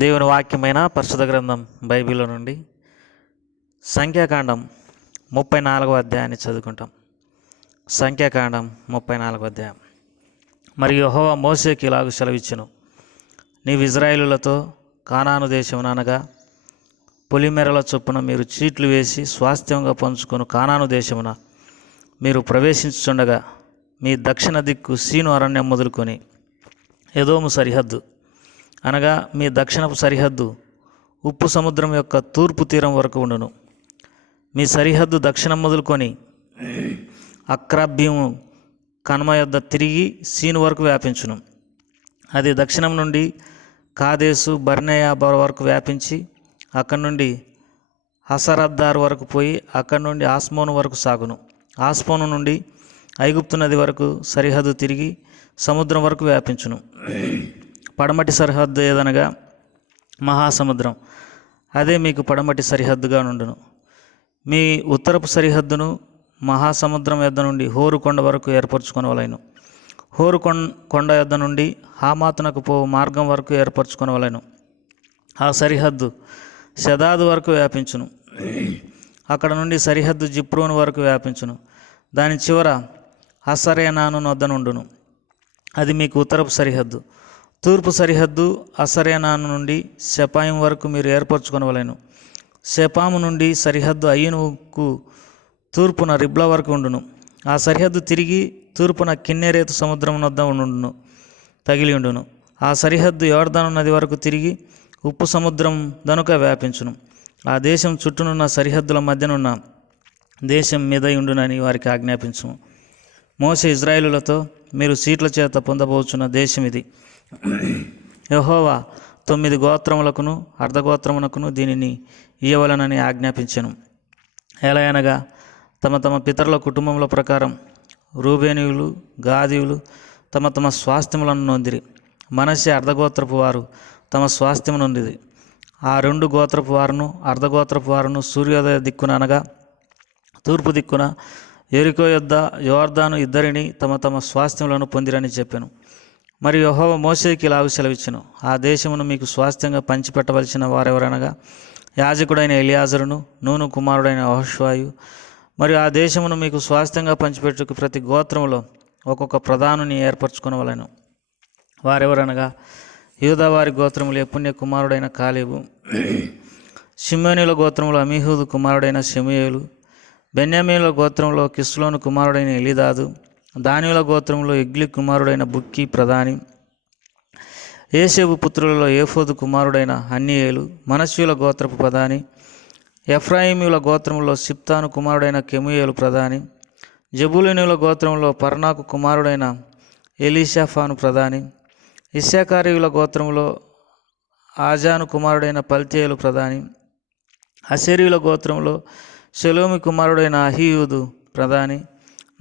దేవుని వాక్యమైన పరిశుద్ధ గ్రంథం బైబిల్లో నుండి సంఖ్యాకాండం 34వ అధ్యాయాన్ని చదువుకుంటాం. సంఖ్యాకాండం 34వ అధ్యాయం. మరియు యెహోవా మోషేకి ఇలాగ సెలవిచ్చెను, నీవు ఇజ్రాయేలులతో కానాను దేశమున అనగా పొలిమెరల చొప్పున మీరు చీట్లు వేసి స్వాస్థ్యంగా పంచుకొని కానాను దేశమున మీరు ప్రవేశించుచుండగా మీ దక్షిణ దిక్కు సీను అరణ్యం మొదలుకొని ఎదోము సరిహద్దు అనగా మీ దక్షిణపు సరిహద్దు ఉప్పు సముద్రం యొక్క తూర్పు తీరం వరకు ఉండును. మీ సరిహద్దు దక్షిణం మొదలుకొని అక్రబ్బీము కన్మ యొద్ద తిరిగి సీను వరకు వ్యాపించును. అది దక్షిణం నుండి కాదేసు బర్నేయా వరకు వ్యాపించి అక్కడి నుండి హసరద్దారు వరకు పోయి అక్కడి నుండి ఆస్మోను వరకు సాగును. ఆస్మోను నుండి ఐగుప్తు నది వరకు సరిహద్దు తిరిగి సముద్రం వరకు వ్యాపించును. పడమటి సరిహద్దు ఏదనగా మహాసముద్రం, అదే మీకు పడమటి సరిహద్దుగా నుండును. మీ ఉత్తరపు సరిహద్దును మహాసముద్రం యొద్ద నుండి హోరు కొండ వరకు ఏర్పరచుకొనవలెను. హోరు కొండ యొద్ద నుండి హామాతునకు పోవు మార్గం వరకు ఏర్పరచుకొనవలెను. ఆ సరిహద్దు షదాదు వరకు వ్యాపించును. అక్కడ నుండి సరిహద్దు జిప్రోను వరకు వ్యాపించును. దాని చివర హసరేనాను వద్ద నుండును. అది మీకు ఉత్తరపు సరిహద్దు. తూర్పు సరిహద్దు హసరేనాను నుండి షెపాయిం వరకు మీరు ఏర్పరచుకొనవలెను. షెపాము నుండి సరిహద్దు అయ్యనుకు తూర్పున రిబ్లా వరకు ఉండును. ఆ సరిహద్దు తిరిగి తూర్పున కిన్నెరేతు సముద్రం వద్ద ఉండును తగిలి ఉండును. ఆ సరిహద్దు యోర్దాను నది వరకు తిరిగి ఉప్పు సముద్రం దనుక వ్యాపించును. ఆ దేశం చుట్టూనున్న సరిహద్దుల మధ్యనున్న దేశం మీద ఉండునని వారికి ఆజ్ఞాపించుము. మోషే ఇజ్రాయేలులతో, మీరు సీట్ల చేత పొందబోచున్న దేశం ఇది. యెహోవా 9 గోత్రములకును అర్ధగోత్రమునకును దీనిని ఇయ్యవలనని ఆజ్ఞాపించెను. ఎలాగనగా తమ తమ పితరుల కుటుంబముల ప్రకారం రూబేనీయులు గాదీయులు తమ తమ స్వాస్థ్యములను నొందిరి. మనష్షే అర్ధగోత్రపు వారు తమ స్వాస్థ్యము నొందిది. ఆ 2 గోత్రపు వారును అర్ధగోత్రపు వారును సూర్యోదయ దిక్కున అనగా తూర్పు దిక్కున యెరికో యొద్ద యోర్దాను ఇద్దరిని తమ తమ స్వాస్థ్యములను పొందిరని చెప్పాను. మరియు యెహోవా మోషేకి ఇలాగ సెలవిచ్చెను, ఆ దేశమును మీకు స్వాస్థ్యంగా పంచిపెట్టవలసిన వారెవరనగా యాజకుడైన ఎలియాజరును నూను కుమారుడైన యెహోషువాయు. మరియు ఆ దేశమును మీకు స్వాస్థ్యంగా పంచిపెట్టుకు ప్రతి గోత్రములో ఒక్కొక్క ప్రధానుని ఏర్పరచుకొనవలెను. వారెవరనగా యూదావారి గోత్రములు యెఫున్నె కుమారుడైన కాలేబు, షిమ్యోనీయుల గోత్రములో అమీహూదు కుమారుడైన షెమూయేలు, బెన్యామీనుల గోత్రంలో కిస్లోను కుమారుడైన ఎలీదాదు, దానియుల గోత్రంలో ఇగ్లి కుమారుడైన బుక్కి ప్రధాని, ఏసేబు పుత్రులలో ఏఫోదు కుమారుడైన హన్నీయేలు మనష్యుల గోత్రపు ప్రధాని, ఎఫ్రాయిమీయుల గోత్రంలో సిప్తాను కుమారుడైన కెమూయేలు ప్రధాని, జబూలూనీయుల గోత్రంలో పర్నాకు కుమారుడైన ఎలీషాఫాను ప్రధాని, ఇశ్శాఖారీయుల గోత్రంలో ఆజాను కుమారుడైన పల్తీయేలు ప్రధాని, అషేరీయుల గోత్రంలో షెలోమి కుమారుడైన అహీయూదు ప్రధాని,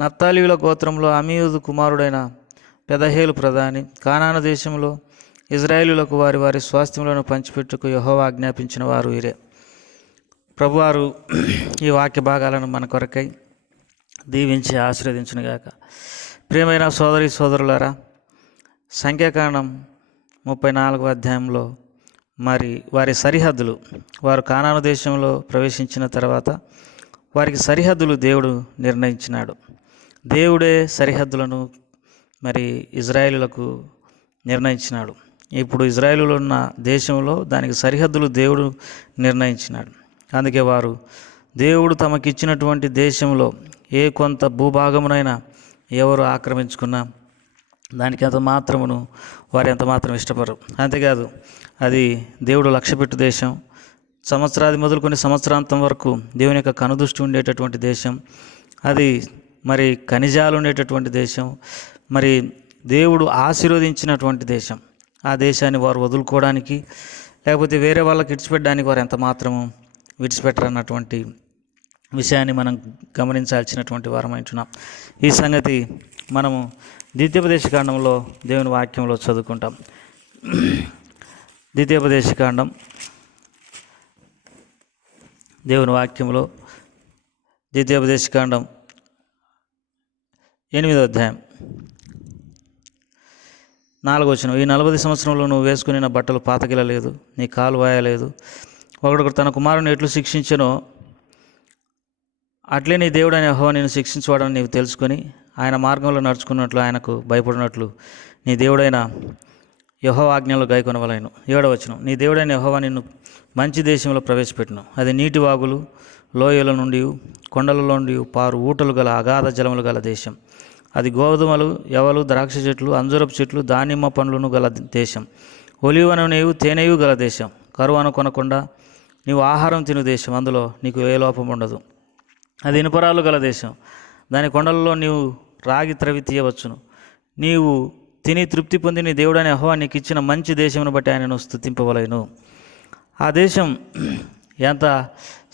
నప్తాలీయుల గోత్రంలో అమీయూదు కుమారుడైన పెదహేలు ప్రధాని. కానాను దేశంలో ఇజ్రాయేలులకు వారి వారి స్వాస్థ్యములను పంచిపెట్టుకు యెహోవా ఆజ్ఞాపించిన వారు వీరే. ప్రభువారు ఈ వాక్య భాగాలను మన కొరకై దీవించి ఆశీర్వదించునుగాక. ప్రియమైన సోదరి సోదరులారా, సంఖ్యాకాండం 34వ అధ్యాయంలో మరి వారి సరిహద్దులు, వారు కానాను దేశంలో ప్రవేశించిన తర్వాత వారికి సరిహద్దులు దేవుడు నిర్ణయించినాడు. దేవుడే సరిహద్దులను మరి ఇజ్రాయేలులకు నిర్ణయించినాడు. ఇప్పుడు ఇజ్రాయేలులో ఉన్న దేశంలో దానికి సరిహద్దులు దేవుడు నిర్ణయించినాడు. అందుకే వారు దేవుడు తమకిచ్చినటువంటి దేశంలో ఏ కొంత భూభాగమునైనా ఎవరు ఆక్రమించుకున్నా దానికి ఎంత మాత్రమును వారు ఎంత మాత్రం ఇష్టపడరు. అంతేకాదు, అది దేవుడు లక్ష్యపెట్టు దేశం. సంవత్సరాది మొదలుకొని సంవత్సరాంతం వరకు దేవుని యొక్క కనుదృష్టి ఉండేటటువంటి దేశం. అది మరి ఖనిజాలు ఉండేటటువంటి దేశం. మరి దేవుడు ఆశీర్వదించినటువంటి దేశం. ఆ దేశాన్ని వారు వదులుకోవడానికి లేకపోతే వేరే వాళ్ళకి విడిచిపెట్టడానికి వారు ఎంత మాత్రము విడిచిపెట్టరన్నటువంటి విషయాన్ని మనం గమనించాల్సినటువంటి వారమైంటున్నాం. ఈ సంగతి మనము ద్వితీయోపదేశకాండంలో దేవుని వాక్యంలో చదువుకుంటాం. ద్వితీయోపదేశకాండం దేవుని వాక్యంలో ద్వితీయోపదేశకాండం 8వ అధ్యాయం 4వ వచనం, ఈ 40 సంవత్సరంలో నువ్వు వేసుకుని బట్టలు పాతకిలలేదు, నీ కాలు వాయలేదు. ఒకడు తన కుమారుని ఎట్లు శిక్షించెనో అట్లే నీ దేవుడైన యెహోవా నిన్ను శిక్షించవాడని నీవు తెలుసుకొని ఆయన మార్గంలో నడుచుకున్నట్లు ఆయనకు భయపడినట్లు నీ దేవుడైన యెహోవా ఆజ్ఞలు గైకొనవలెను. 7వ వచనం, నీ దేవుడైన యెహోవా నిన్ను మంచి దేశంలో ప్రవేశపెట్టును. అది నీటి వాగులు, లోయల నుండి, కొండలలో నుండి పారు ఊటలు గల అగాధ జలములు గల దేశం. అది గోధుమలు, యవలు, ద్రాక్ష చెట్లు, అంజూరపు చెట్లు, దానిమ్మ పండ్లను గల దేశం. ఒలివను నీవు తేనెయు గల దేశం. కరువు కొనకుండా నీవు ఆహారం తిను దేశం. అందులో నీకు ఏ లోపం ఉండదు. అది ఇనుపరాలు గల దేశం. దాని కొండలలో నీవు రాగి త్రవి తీయవచ్చును. నీవు తిని తృప్తి పొంది నీ దేవుడైన యెహోవా నీకు ఇచ్చిన మంచి దేశమును బట్టి ఆయనను స్తుతింపవలెను. ఆ దేశం ఎంత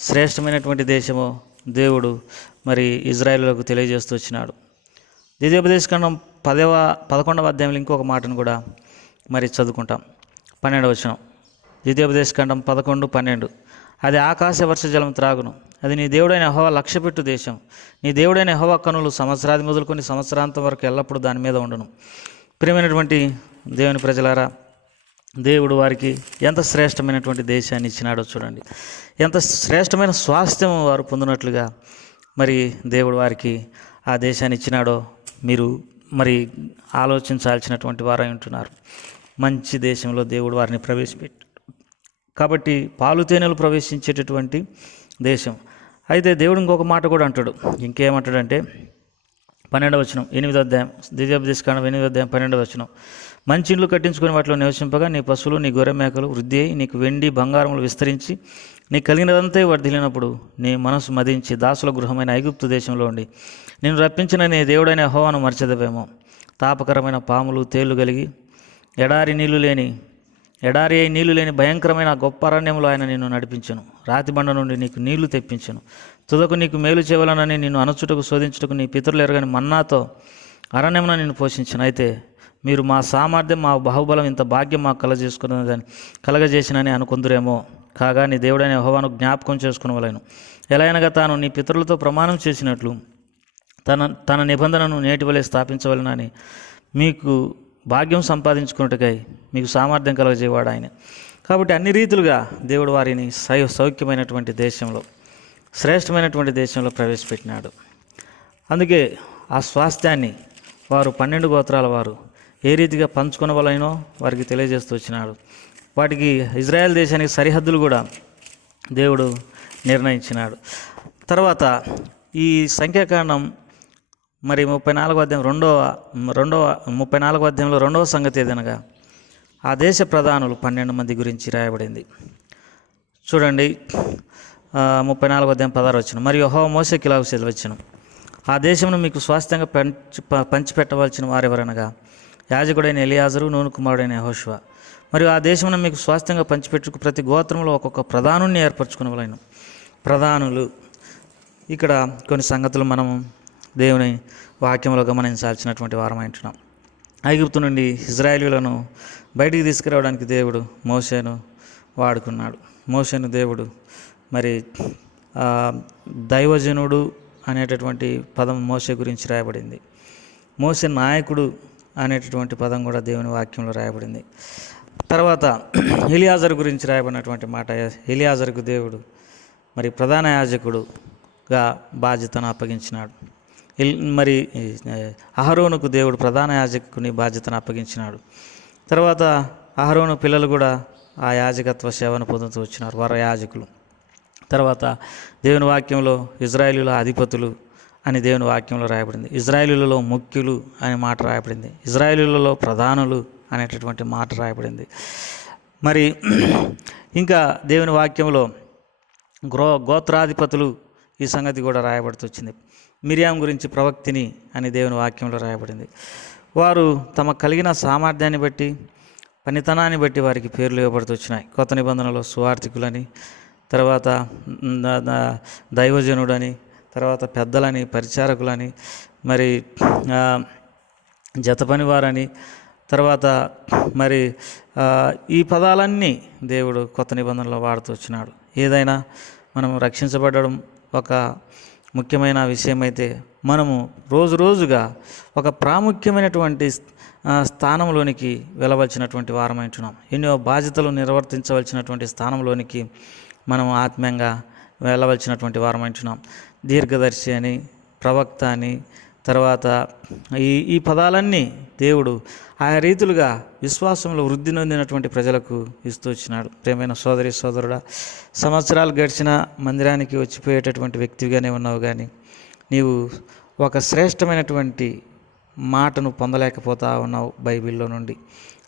శ్రేష్టమైనటువంటి దేశమో దేవుడు మరి ఇజ్రాయేలులకు తెలియజేస్తూ వచ్చినాడు. ద్వితీయోపదేశకాండం 11వ అధ్యాయంలో ఇంకొక మాటను కూడా మరి చదువుకుంటాం. 12వ వచనం, ద్వితీయోపదేశకాండం 11:12, అది ఆకాశ వర్ష జలం త్రాగును. అది నీ దేవుడైన యెహోవా లక్ష్యపెట్టు దేశం. నీ దేవుడైన యెహోవా కనులు సంవత్సరాది మొదలుకొని సంవత్సరాంతం వరకు ఎల్లప్పుడూ దాని మీద ఉండును. ప్రియమైనటువంటి దేవుని ప్రజలారా, దేవుడు వారికి ఎంత శ్రేష్టమైనటువంటి దేశాన్ని ఇచ్చినాడో చూడండి. ఎంత శ్రేష్టమైన స్వాస్థ్యం వారు పొందినట్లుగా మరి దేవుడు వారికి ఆ దేశాన్ని ఇచ్చినాడో మీరు మరి ఆలోచించాల్సినటువంటి వారై ఉంటున్నారు. మంచి దేశంలో దేవుడు వారిని ప్రవేశపెట్టాడు కాబట్టి పాలు తేనెలు ప్రవేశించేటటువంటి దేశం. అయితే దేవుడు ఇంకొక మాట కూడా అంటాడు. ఇంకేమంటాడంటే 12వ వచనం, 8వ అధ్యాయం, ద్వితీయోపదేశకాండం 8వ అధ్యాయం 12వ వచనం, మంచి ఇండ్లు కట్టించుకుని వాటిలో నివసింపగా నీ పశువులు నీ గొర్రె మేకలు వృద్ధి అయి నీకు వెండి బంగారములు విస్తరించి నీ కలిగినదంతా వర్ధిల్లినప్పుడు నీ మనసు మదించి దాసుల గృహమైన ఐగుప్తు దేశంలో ఉండి నేను రప్పించిన నీ దేవుడైన యెహోవాను మర్చెదవేమో. తాపకరమైన పాములు తేళ్లు కలిగి ఎడారి అయి నీళ్లు లేని భయంకరమైన గొప్ప అరణ్యంలో ఆయన నిన్ను నడిపించను. రాతి బండ నుండి నీకు నీళ్లు తెప్పించను. తుదకు నీకు మేలు చేయవలనని నిన్ను అనచుటకు శోధించుటకు నీ పితరులు ఎరగని మన్నాతో అరణ్యమున నిన్ను పోషించను. అయితే మీరు మా సామర్థ్యం మా బాహుబలం ఇంత భాగ్యం మాకు కలగజేసినని అనుకుందురేమో. కాగా నీ దేవుడైన యెహోవాను జ్ఞాపకం చేసుకునవలెను. ఎలాగనగా తాను నీ పితరులతో ప్రమాణం చేసినట్లు తన నిబంధనను నేటి వలె స్థాపించవలెనని మీకు భాగ్యం సంపాదించుకున్నట్టుకై మీకు సామర్థ్యం కలగజేవాడు ఆయన. కాబట్టి అన్ని రీతులుగా దేవుడు వారిని సౌఖ్యమైనటువంటి దేశంలో, శ్రేష్టమైనటువంటి దేశంలో ప్రవేశపెట్టినాడు. అందుకే ఆ స్వాస్థ్యాన్ని వారు 12 గోత్రాల వారు ఏ రీతిగా పంచుకొనవలెనో వారికి తెలియజేస్తూ వచ్చినాడు. వాటికి ఇజ్రాయెల్ దేశానికి సరిహద్దులు కూడా దేవుడు నిర్ణయించినాడు. తర్వాత ఈ సంఖ్యాకాండం మరి 34వ అధ్యాయం 34వ అధ్యాయంలో 2వ సంగతి ఏదనగా ఆ దేశ ప్రధానులు 12 మంది గురించి రాయబడింది. చూడండి, 34వ అధ్యాయం 16వ వచనం, మరియు యెహోవా మోషేకి ఇలాగ సెలవిచ్చెను, ఆ దేశమును మీకు స్వాస్థ్యంగా పంచిపెట్టవలసిన వారెవరనగా యాజకుడైన ఎలియాజరు, నూను కుమారుడైన యెహోషువ. మరియు ఆ దేశమును మీకు స్వాస్థ్యంగా పంచిపెట్టుకు ప్రతి గోత్రంలో ఒక్కొక్క ప్రధానుని ఏర్పరచుకునవలెను. ప్రధానులు, ఇక్కడ కొన్ని సంగతులు మనం దేవుని వాక్యంలో గమనించాల్సినటువంటి వారం అంటున్నాం. ఐగుప్తు నుండి ఇజ్రాయేలీయులను బయటికి తీసుకురావడానికి దేవుడు మోషేను వాడుకున్నాడు. మోషేను దేవుడు మరి దైవజనుడు అనేటటువంటి పదం మోషే గురించి రాయబడింది. మోషే నాయకుడు అనేటటువంటి పదం కూడా దేవుని వాక్యంలో రాయబడింది. తర్వాత ఎలియాజరు గురించి రాయబడినటువంటి మాట, ఎలియాజరుకు దేవుడు మరి ప్రధాన యాజకుడుగా బాధ్యతను అప్పగించినాడు. మరి అహరోనుకు దేవుడు ప్రధాన యాజకుని బాధ్యతను అప్పగించినాడు. తర్వాత అహరోను పిల్లలు కూడా ఆ యాజకత్వ సేవను పొందుతూ వచ్చినారు, వర యాజకులు. తర్వాత దేవుని వాక్యంలో ఇజ్రాయేలీల అధిపతులు అని దేవుని వాక్యంలో రాయబడింది. ఇజ్రాయేలీలలో ముఖ్యులు అనే మాట రాయబడింది. ఇజ్రాయేలీలలో ప్రధానులు అనేటటువంటి మాట రాయబడింది. మరి ఇంకా దేవుని వాక్యంలో గోత్రాధిపతులు ఈ సంగతి కూడా రాయబడుతూ వచ్చింది. మిరియాం గురించి ప్రవక్తిని అని దేవుని వాక్యంలో రాయబడింది. వారు తమ కలిగిన సామర్థ్యాన్ని బట్టి, పనితనాన్ని బట్టి వారికి పేర్లు ఇవ్వబడుతూ వచ్చినాయి. కొత్త నిబంధనలో సువార్థికులని, తర్వాత దైవజనుడని, తర్వాత పెద్దలని, పరిచారకులని, మరి జతపనివారని, తర్వాత మరి ఈ పదాలన్నీ దేవుడు కొత్త నిబంధనలో వాడుతూ వచ్చినాడు. ఏదైనా మనం రక్షించబడడం ఒక ముఖ్యమైన విషయం అయితే మనము రోజు రోజుగా ఒక ప్రాముఖ్యమైనటువంటి స్థానంలోనికి వెళ్ళవలసినటువంటి వారమైంటున్నాం. ఎన్నో బాధ్యతలు నిర్వర్తించవలసినటువంటి స్థానంలోనికి మనం ఆత్మీయంగా వెళ్ళవలసినటువంటి వారమైంటున్నాం. దీర్ఘదర్శి అని, ప్రవక్త అని, తర్వాత ఈ పదాలన్నీ దేవుడు ఆయా రీతులుగా విశ్వాసంలో వృద్ధి నొందినటువంటి ప్రజలకు ఇస్తూ వచ్చినాడు. ప్రియమైన సోదరి సోదరుడా, సంవత్సరాలు గడిచిన మందిరానికి వచ్చిపోయేటటువంటి వ్యక్తిగానే ఉన్నావు, కానీ నీవు ఒక శ్రేష్టమైనటువంటి మాటను పొందలేకపోతా ఉన్నావు బైబిల్లో నుండి.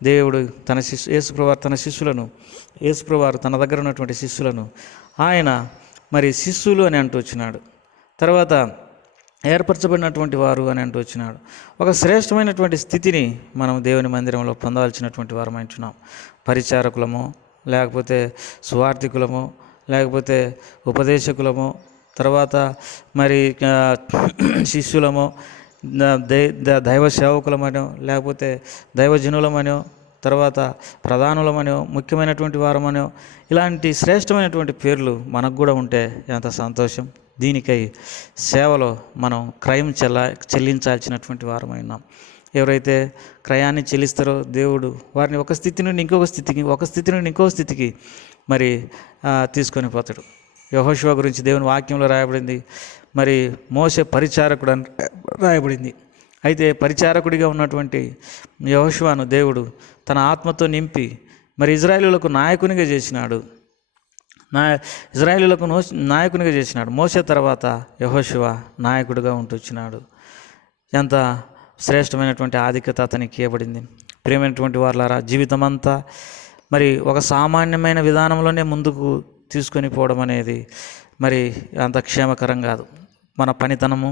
దేవుడు తన యేసుప్రభువారు తన దగ్గర ఉన్నటువంటి శిష్యులను ఆయన మరి శిష్యులు అని అంటూ వచ్చినాడు. తర్వాత ఏర్పరచబడినటువంటి వారు అని అంటూ వచ్చినాడు. ఒక శ్రేష్టమైనటువంటి స్థితిని మనం దేవుని మందిరంలో పొందవలసినటువంటి వారం అంటున్నాం. పరిచారకులమో, లేకపోతే సువార్థికులమో, లేకపోతే ఉపదేశకులమో, తర్వాత మరి శిష్యులమో, దైవ సేవకులమనో, లేకపోతే దైవజనులమనో, తర్వాత ప్రధానులమనో, ముఖ్యమైనటువంటి వారమనో, ఇలాంటి శ్రేష్టమైనటువంటి పేర్లు మనకు కూడా ఉంటే ఎంత సంతోషం. దీనికై సేవలో మనం క్రయం చెల్లించాల్సినటువంటి వారమై ఉన్నాం. ఎవరైతే క్రయాన్ని చెల్లిస్తారో దేవుడు వారిని ఒక స్థితి నుండి ఇంకొక స్థితికి మరి తీసుకొని పోతాడు. యెహోషువ గురించి దేవుని వాక్యంలో రాయబడింది. మరి మోషే పరిచారకుడు అని రాయబడింది. అయితే పరిచారకుడిగా ఉన్నటువంటి యెహోషువను దేవుడు తన ఆత్మతో నింపి మరి ఇజ్రాయేలులకు నాయకునిగా చేసినాడు. నాయకునిగా చేసినాడు. మోషే తర్వాత యెహోషువ నాయకుడిగా ఉంటొచ్చినాడు. ఎంత శ్రేష్టమైనటువంటి ఆధిక్యత అతనికి ఇవ్వబడింది. ప్రియమైనటువంటి వారులారా, జీవితం అంతా మరి ఒక సామాన్యమైన విధానంలోనే ముందుకు తీసుకొని పోవడం అనేది మరి అంత క్షేమకరం కాదు. మన పనితనము,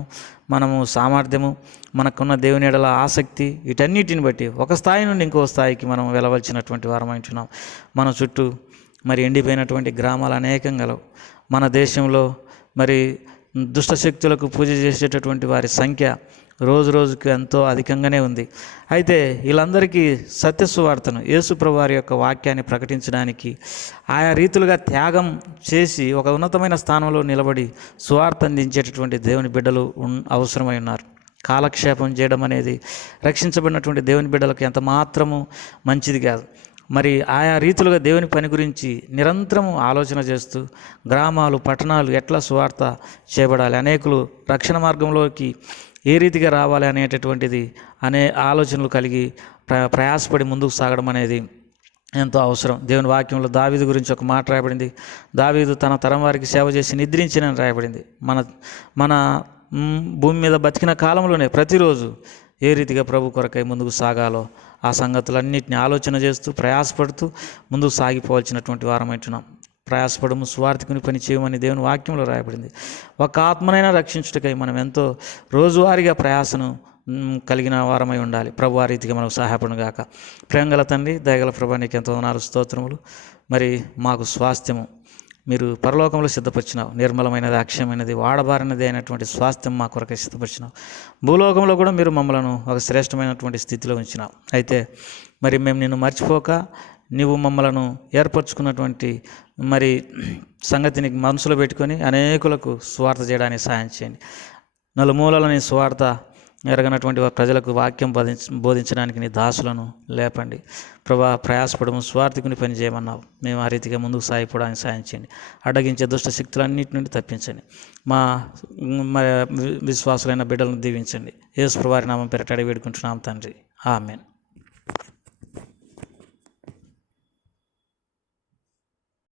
మనము సామర్థ్యము, మనకున్న దేవుని ఎడల ఆసక్తి, వీటన్నిటిని బట్టి ఒక స్థాయి నుండి ఇంకో స్థాయికి మనం వెళ్ళవలసినటువంటి వారం అంటున్నాం. మన చుట్టూ మరి ఎండిపోయినటువంటి గ్రామాలు అనేకం గలవు. మన దేశంలో మరి దుష్టశక్తులకు పూజ చేసేటటువంటి వారి సంఖ్య రోజు రోజుకి ఎంతో అధికంగానే ఉంది. అయితే వీళ్ళందరికీ సత్యసువార్తను, యేసుప్రభువు వారి యొక్క వాక్యాన్ని ప్రకటించడానికి ఆయా రీతులుగా త్యాగం చేసి ఒక ఉన్నతమైన స్థానంలో నిలబడి సువార్త అందించేటటువంటి దేవుని బిడ్డలు అవసరమై ఉన్నారు. కాలక్షేపం చేయడం అనేది రక్షించబడినటువంటి దేవుని బిడ్డలకు ఎంత మాత్రము మంచిది కాదు. మరి ఆయా రీతులుగా దేవుని పని గురించి నిరంతరము ఆలోచన చేస్తూ గ్రామాలు, పట్టణాలు ఎట్లా సువార్త చేయబడాలి, అనేకులు రక్షణ మార్గంలోకి ఏ రీతిగా రావాలి అనేటటువంటిది ఆలోచనలు కలిగి ప్రయాసపడి ముందుకు సాగడం అనేది ఎంతో అవసరం. దేవుని వాక్యంలో దావీదు గురించి ఒక మాట రాయబడింది. దావీదు తన తరం వారికి సేవ చేసి నిద్రించినని రాయబడింది. మన భూమి మీద బతికిన కాలంలోనే ప్రతిరోజు ఏ రీతిగా ప్రభు కొరకై ముందుకు సాగాలో ఆ సంగతులన్నింటినీ ఆలోచన చేస్తూ ప్రయాసపడుతూ ముందుకు సాగిపోవాల్సినటువంటి వారమంటున్నాం. ప్రయాసపడము, సువార్థికుని పని చేయమని దేవుని వాక్యంలో రాయబడింది. ఒక ఆత్మనైనా రక్షించుటకై మనం ఎంతో రోజువారీగా ప్రయాసను కలిగిన వారమై ఉండాలి. ప్రభు ఆ రీతిగా మనకు సహాయపడును గాక. ప్రేమగల తండ్రి, దయగల ప్రభు, నీకు ఎంతో వందనాలు, స్తోత్రములు. మరి మాకు స్వాస్థ్యము మీరు పరలోకంలో సిద్ధపరిచినావు. నిర్మలమైనది, అక్షయమైనది, వాడబారినది అయినటువంటి స్వాస్థ్యం మా కొరకై సిద్ధపరిచినావు. భూలోకంలో కూడా మీరు మమ్మలను ఒక శ్రేష్టమైనటువంటి స్థితిలో ఉంచినావు. అయితే మరి మేము నిన్ను మర్చిపోక నీవు మమ్మలను ఏర్పరచుకున్నటువంటి మరి సంగతిని మనసులో పెట్టుకొని అనేకులకు సువార్త చేయడానికి సాయం చేయండి. నలుమూలలని సువార్త ఎరగనటువంటి ప్రజలకు వాక్యం బోధించడానికి నీ దాసులను లేపండి. ప్రభా, ప్రయాసపడము, స్వార్థికుని పని చేయమన్నావు. మేము ఆ రీతిగా ముందుకు సాగిపోవడానికి సాయం చేయండి. అడ్డగించే దుష్ట శక్తులన్నింటి నుండి తప్పించండి. మా విశ్వాసులైన బిడ్డలను దీవించండి. యేసు ప్రభువారి నామం పేరిట అడిగి వేడుకుంటున్నాం తండ్రి. ఆమేన్.